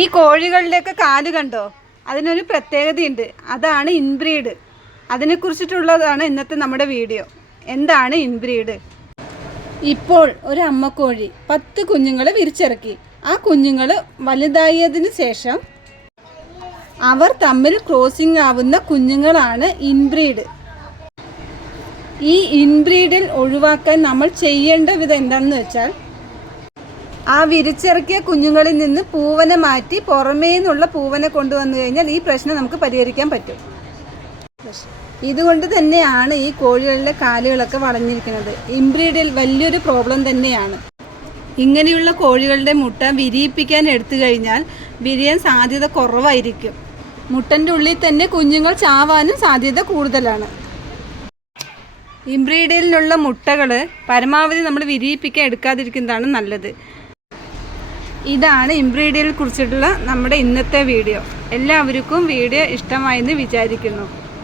ഈ കോഴികളുടെയൊക്കെ കാല് കണ്ടോ? അതിനൊരു പ്രത്യേകതയുണ്ട്. അതാണ് ഇൻബ്രീഡ്. അതിനെക്കുറിച്ചിട്ടുള്ളതാണ് ഇന്നത്തെ നമ്മുടെ വീഡിയോ. എന്താണ് ഇൻബ്രീഡ്? ഇപ്പോൾ ഒരു അമ്മക്കോഴി 10 കുഞ്ഞുങ്ങളെ വിരിച്ചിറക്കി. ആ കുഞ്ഞുങ്ങൾ വലുതായതിനു ശേഷം അവർ തമ്മിൽ ക്രോസിംഗ് ആവുന്ന കുഞ്ഞുങ്ങളാണ് ഇൻബ്രീഡ്. ഈ ഇൻബ്രീഡിൽ ഒഴിവാക്കാൻ നമ്മൾ ചെയ്യേണ്ട വിധം എന്താണെന്ന് വെച്ചാൽ, ആ വിരിച്ചിറക്കിയ കുഞ്ഞുങ്ങളിൽ നിന്ന് പൂവനെ മാറ്റി പുറമേ നിന്നുള്ള പൂവനെ കൊണ്ടുവന്നു കഴിഞ്ഞാൽ ഈ പ്രശ്നം നമുക്ക് പരിഹരിക്കാൻ പറ്റും. ഇതുകൊണ്ട് തന്നെയാണ് ഈ കോഴികളുടെ കാലുകളൊക്കെ വളഞ്ഞിരിക്കുന്നത്. ഇൻബ്രീഡിൽ വലിയൊരു പ്രോബ്ലം തന്നെയാണ്. ഇങ്ങനെയുള്ള കോഴികളുടെ മുട്ട വിരിയിപ്പിക്കാൻ എടുത്തു കഴിഞ്ഞാൽ വിരിയാൻ സാധ്യത കുറവായിരിക്കും. മുട്ടൻ്റെ ഉള്ളിൽ തന്നെ കുഞ്ഞുങ്ങൾ ചാവാനും സാധ്യത കൂടുതലാണ്. ഇൻബ്രീഡിലുള്ള മുട്ടകൾ പരമാവധി നമ്മൾ വിരിയിപ്പിക്കാൻ എടുക്കാതിരിക്കുന്നതാണ് നല്ലത്. ഇതാണ് ഇൻബ്രീഡിനെ കുറിച്ചിട്ടുള്ള നമ്മുടെ ഇന്നത്തെ വീഡിയോ. എല്ലാവർക്കും വീഡിയോ ഇഷ്ടമായെന്ന് വിചാരിക്കുന്നു.